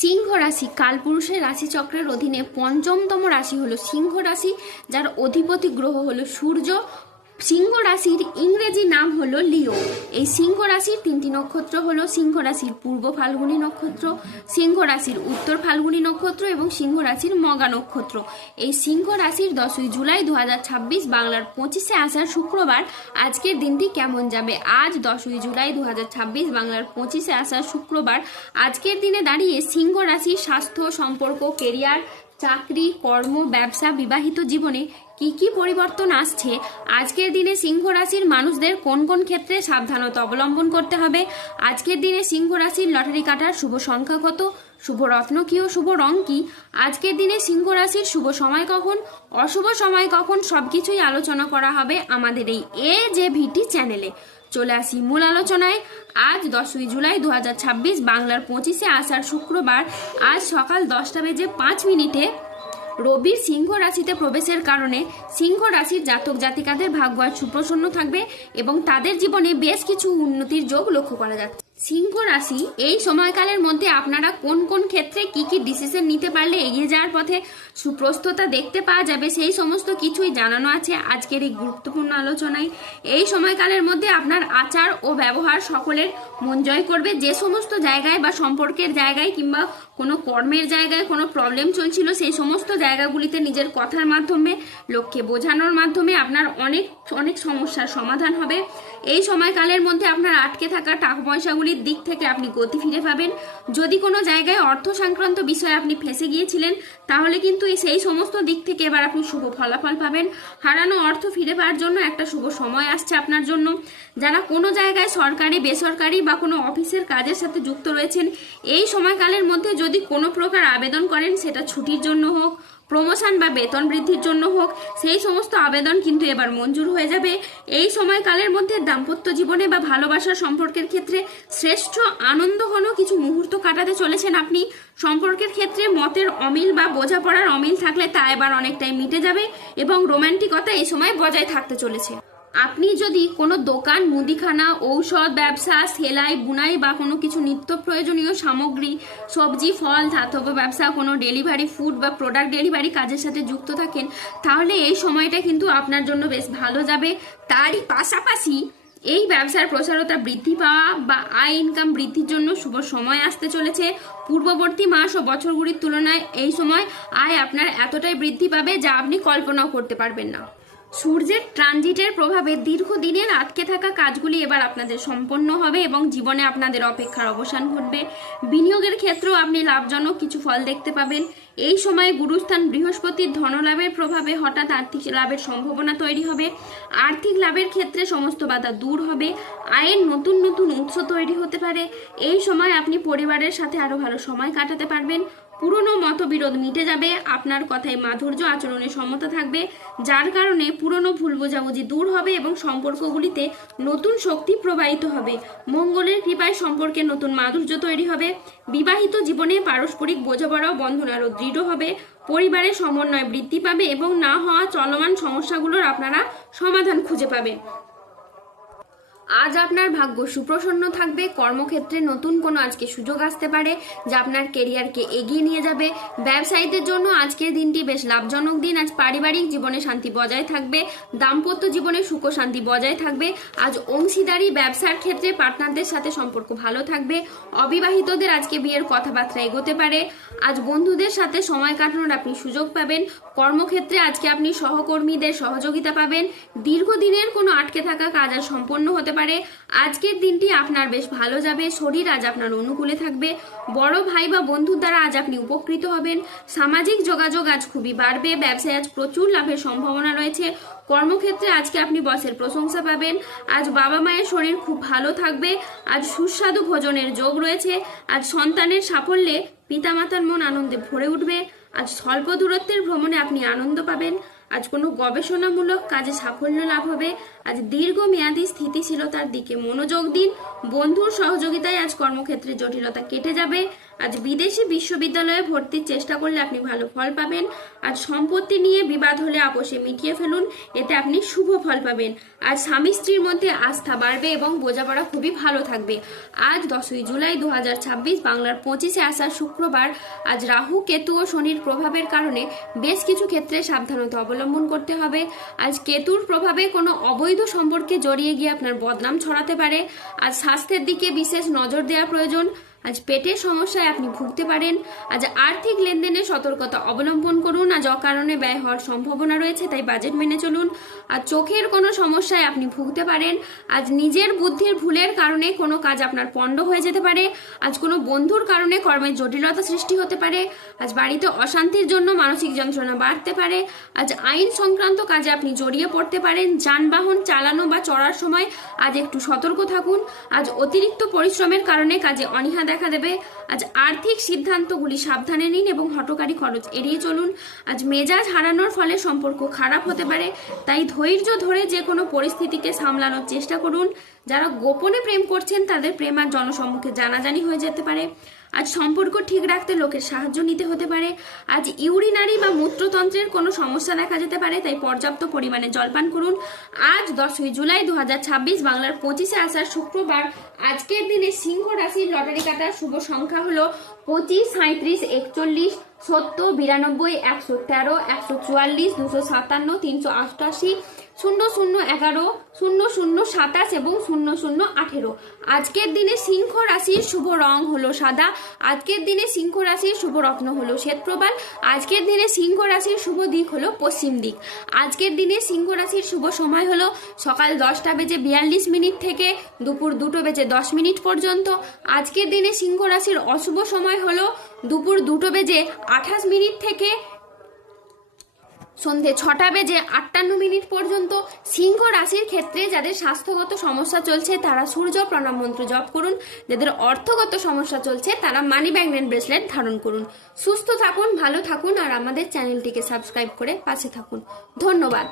সিংহ রাশি কালপুরুষের রাশিচক্রের অধীনে পঞ্চমতম রাশি হলো সিংহ রাশি, যার অধিপতি গ্রহ হলো সূর্য। সিংহ রাশির ইংরেজি নাম হলো লিও। এই সিংহ রাশির তিনটি নক্ষত্র হলো সিংহ রাশির পূর্ব ফাল্গুনী নক্ষত্র, সিংহ রাশির উত্তর ফাল্গুনী নক্ষত্র এবং সিংহ রাশির মগা নক্ষত্র। এই সিংহ রাশির 10ই জুলাই 2026 বাংলার 25শে আষাঢ় শুক্রবার আজকের দিনটি কেমন যাবে। আজ 10ই জুলাই 2026 বাংলার 25শে আষাঢ় শুক্রবার আজকের দিনে দাঁড়িয়ে সিংহ রাশির স্বাস্থ্য, সম্পর্ক, কেরিয়ার, চাকরি, কর্ম, ব্যবসা, বিবাহিত জীবনে কি কি পরিবর্তন আসছে, আজকের দিনে সিংহ রাশির মানুষদের কোন কোন ক্ষেত্রে সাবধানতা অবলম্বন করতে হবে, আজকের দিনে সিংহ রাশির লটারি কাটার শুভ সংখ্যা কত, শুভ রত্ন কি ও শুভ রং কি, আজকের দিনে সিংহ রাশির শুভ সময় কখন, অশুভ সময় কখন, সবকিছুই আলোচনা করা হবে আমাদের এই AJVT চ্যানেলে। চলে আসি মূল আলোচনায়। আজ 10ই জুলাই 2026 বাংলার 25শে আষাঢ় শুক্রবার আজ সকাল 10টা বেজে 5 মিনিটে রবির সিংহ রাশিতে প্রবেশের কারণে সিংহ রাশির জাতক জাতিকাদের ভাগ্য আজ সুপ্রসন্ন থাকবে এবং তাদের জীবনে বেশ কিছু উন্নতির যোগ লক্ষ্য করা যাচ্ছে। সিংহ রাশি এই সময়কালের মধ্যে আপনারা কোন কোন ক্ষেত্রে কি কি ডিসিশন নিতে পারলে এগিয়ে যাওয়ার পথে সুপ্রস্ততা দেখতে পাওয়া যাবে, সেই সমস্ত কিছুই জানানো আছে আজকের এই গুরুত্বপূর্ণ আলোচনায়। এই সময়কালের মধ্যে আপনার আচার ও ব্যবহার সকলের মন জয় করবে। যে সমস্ত জায়গায় বা সম্পর্কের জায়গায় কিংবা কোনো কর্মের জায়গায় কোনো প্রবলেম চলছিল, সেই সমস্ত জায়গাগুলিতে নিজের কথার মাধ্যমে, লোককে বোঝানোর মাধ্যমে আপনার অনেক অনেক সমস্যার সমাধান হবে। এই সময়কালের মধ্যে আপনার আটকে থাকা টাকা পয়সাগুলির দিক থেকে আপনি গতি ফিরে পাবেন। যদি কোনো জায়গায় অর্থ সংক্রান্ত বিষয়ে আপনি ফেঁসে গিয়েছিলেন, তাহলে কিন্তু সেই সমস্ত দিক থেকে এবার আপনি শুভ ফলাফল পাবেন। হারানো অর্থ ফিরে পাওয়ার জন্য একটা শুভ সময় আসছে আপনার জন্য। যারা কোনো জায়গায় সরকারি, বেসরকারি বা কোনো অফিসের কাজের সাথে যুক্ত রয়েছেন, এই সময়কালের মধ্যে যদি কোনো প্রকার আবেদন করেন, সেটা ছুটির জন্য হোক, প্রমোশন বা বেতন বৃদ্ধির জন্য হোক, সেই সমস্ত আবেদন কিন্তু এবার মঞ্জুর হয়ে যাবে। এই সময়কালের মধ্যে দাম্পত্য জীবনে বা ভালোবাসার সম্পর্কের ক্ষেত্রে শ্রেষ্ঠ আনন্দঘন কিছু মুহূর্ত কাটাতে চলেছেন আপনি। সম্পর্কের ক্ষেত্রে মতের অমিল বা বোঝাপড়ার অমিল থাকলে তা এবার অনেকটাই মিটে যাবে এবং রোমান্টিকতা এই সময় বজায় থাকতে চলেছে। আপনি যদি কোনো দোকান, মুদিখানা, ঔষধ ব্যবসা, সেলাই, বুনাই বা কোনো কিছু নিত্য প্রয়োজনীয় সামগ্রী, সবজি, ফল, ধাতব ব্যবসা, কোনো ডেলিভারি, ফুড বা প্রোডাক্ট ডেলিভারি কাজের সাথে যুক্ত থাকেন, তাহলে এই সময়টা কিন্তু আপনার জন্য বেশ ভালো যাবে। তারই পাশাপাশি এই ব্যবসার প্রসারতা বৃদ্ধি পাওয়া বা আয় ইনকাম বৃদ্ধির জন্য শুভ সময় আসতে চলেছে। পূর্ববর্তী মাস ও বছরগুলির তুলনায় এই সময় আয় আপনার এতটাই বৃদ্ধি পাবে যা আপনি কল্পনাও করতে পারবেন না। সূর্যের ট্রানজিটের প্রভাবে দীর্ঘদিনের আটকে থাকা কাজগুলি এবার আপনাদের সম্পন্ন হবে এবং জীবনে আপনাদের অপেক্ষার অবসান ঘটবে। বিনিয়োগের ক্ষেত্রেও আপনি লাভজনক কিছু ফল দেখতে পাবেন। এই সময়ে গুরুস্থান বৃহস্পতির ধনলাভের প্রভাবে হঠাৎ আর্থিক লাভের সম্ভাবনা তৈরি হবে। আর্থিক লাভের ক্ষেত্রে সমস্ত বাধা দূর হবে। আয়ের নতুন নতুন উৎস তৈরি হতে পারে। এই সময় আপনি পরিবারের সাথে আরো ভালো সময় কাটাতে পারবেন। পুরনো মতবিরোধ মিটে যাবে। আপনার কথায় মাধুর্য, আচরণে সমতা থাকবে, যার কারণে পুরনো ভুল বোঝাবুঝি দূর হবে এবং সম্পর্কগুলিতে নতুন শক্তি প্রবাহিত হবে। মঙ্গলের কৃপায় সম্পর্কে নতুন মাধুর্য তৈরি হবে। বিবাহিত জীবনে পারস্পরিক বোঝাপড়া ও বন্ধন আরও দৃঢ় হবে। পরিবারের সমন্বয় বৃদ্ধি পাবে এবং না হওয়া চলমান সমস্যাগুলোর আপনারা সমাধান খুঁজে পাবেন। আজ আপনার ভাগ্য সুপ্রসন্ন থাকবে। কর্মক্ষেত্রে নতুন কোনো আজকে সুযোগ আসতে পারে যা আপনার কেরিয়ারকে এগিয়ে নিয়ে যাবে। ব্যবসায়ীদের জন্য আজকের দিনটি বেশ লাভজনক দিন। আজ পারিবারিক জীবনে শান্তি বজায় থাকবে। দাম্পত্য জীবনে সুখ শান্তি বজায় থাকবে। আজ অংশীদারি ব্যবসার ক্ষেত্রে পার্টনারদের সাথে সম্পর্ক ভালো থাকবে। অবিবাহিতদের আজকে বিয়ের কথাবার্তা এগোতে পারে। আজ বন্ধুদের সাথে সময় কাটানোর আপনি সুযোগ পাবেন। কর্মক্ষেত্রে আজকে আপনি সহকর্মীদের সহযোগিতা পাবেন। দীর্ঘদিনের কোনো আটকে থাকা কাজ আজ সম্পন্ন হতে পারে। আজকের দিনটি আপনার বেশ ভালো যাবে। শরীর আজ আপনার অনুকূলে থাকবে। বড় ভাই বা বন্ধুর দ্বারা আজ আপনি উপকৃত হবেন। সামাজিক যোগাযোগ আজ খুবই বাড়বে। ব্যবসায় আজ প্রচুর লাভের সম্ভাবনা রয়েছে। কর্মক্ষেত্রে আজকে আপনি বসের প্রশংসা পাবেন। আজ বাবা মায়ের শরীর খুব ভালো থাকবে। আজ সুস্বাদু ভোজনের যোগ রয়েছে। আজ সন্তানের সাফল্যে পিতামাতার মন আনন্দে ভরে উঠবে। আজ স্বল্প দূরত্বের ভ্রমণে আপনি আনন্দ পাবেন। আজ কোনো গবেষণামূলক কাজে সাফল্য লাভ হবে। আজ দীর্ঘমেয়াদী স্থিতিশীলতার দিকে মনোযোগ দিন। বন্ধুর সহযোগিতায় আজ কর্মক্ষেত্রে জটিলতা কেটে যাবে। আজ বিদেশি বিশ্ববিদ্যালয়ে ভর্তির চেষ্টা করলে আপনি ভালো ফল পাবেন। আজ সম্পত্তি নিয়ে বিবাদ হলে আপোষে মিটিয়ে ফেলুন, এতে আপনি শুভ ফল পাবেন। আজ স্বামী স্ত্রীর মধ্যে আস্থা বাড়বে এবং বোঝাপড়া খুবই ভালো থাকবে। আজ 10ই জুলাই 2026 বাংলার 25শে আষাঢ় শুক্রবার। আজ রাহু, কেতু ও শনির প্রভাবের কারণে বেশ কিছু ক্ষেত্রে সাবধানতা অবলম্বন করতে হবে। আজ কেতুর প্রভাবে কোনো অবৈধ সম্পর্কে জড়িয়ে গিয়ে আপনার বদনাম ছড়াতে পারে। আজ স্বাস্থ্যের দিকে বিশেষ নজর দেওয়া প্রয়োজন। আজ পেটের সমস্যায় আপনি ভুগতে পারেন। আজ আর্থিক লেনদেনে সতর্কতা অবলম্বন করুন। আজ অকারণে ব্যয় হওয়ার সম্ভাবনা রয়েছে, তাই বাজেট মেনে চলুন। আর চোখের কোনো সমস্যায় আপনি ভুগতে পারেন। আজ নিজের বুদ্ধির ভুলের কারণে কোনো কাজ আপনার পণ্ড হয়ে যেতে পারে। আজ কোনো বন্ধুর কারণে কর্মের জটিলতা সৃষ্টি হতে পারে। আজ বাড়িতে অশান্তির জন্য মানসিক যন্ত্রণা বাড়তে পারে। আজ আইন সংক্রান্ত কাজে আপনি জড়িয়ে পড়তে পারেন। যানবাহন চালানো বা চড়ার সময় আজ একটু সতর্ক থাকুন। আজ অতিরিক্ত পরিশ্রমের কারণে কাজে অনীহা দেখা দেবে। আজ আর্থিক সিদ্ধান্তগুলি সাবধানে নিন এবং হঠকারী খরচ এড়িয়ে চলুন। আজ মেজাজ হারানোর ফলে সম্পর্ক খারাপ হতে পারে, তাই ধৈর্য ধরে যে কোনো পরিস্থিতিকে সামলানোর চেষ্টা করুন। যারা গোপনে প্রেম করছেন তাদের প্রেম আর জনসম্মুখে জানাজানি হয়ে যেতে পারে। আজ সম্পর্ক ঠিক রাখতে লোকের সাহায্য নিতে হতে পারে। আজ ইউরিনারি বা মূত্রতন্ত্রের কোনো সমস্যা দেখা যেতে পারে, তাই পর্যাপ্ত পরিমাণে জলপান করুন। আজ 10ই জুলাই 2026 বাংলার 25শে আষাঢ় শুক্রবার। আজকের দিনে সিংহ রাশির লটারি কাটার শুভ সংখ্যা হলো 25, 37, 41, 70, 92, 113, 144, 257, 388, 0011, 0027 এবং 0018। আজকের দিনে সিংহ রাশির শুভ রং হলো সাদা। আজকের দিনে সিংহ রাশির শুভ রত্ন হলো শ্বেতপ্রবাল। আজকের দিনে সিংহ রাশির শুভ দিক হলো পশ্চিম দিক। আজকের দিনে সিংহ রাশির শুভ সময় হলো সকাল 10:42 থেকে দুপুর 2:10 পর্যন্ত। আজকের দিনে সিংহ রাশির অশুভ সময় হলো দুপুর 2:28 থেকে সন্ধে 6:58 পর্যন্ত। সিংহ রাশির ক্ষেত্রে যাদের স্বাস্থ্যগত সমস্যা চলছে তারা সূর্য প্রণাম মন্ত্র জপ করুন। যাদের অর্থগত সমস্যা চলছে তারা মানি ম্যাগনেট ব্রেসলেট ধারণ করুন। সুস্থ থাকুন, ভালো থাকুন আর আমাদের চ্যানেলটিকে সাবস্ক্রাইব করে পাশে থাকুন। ধন্যবাদ।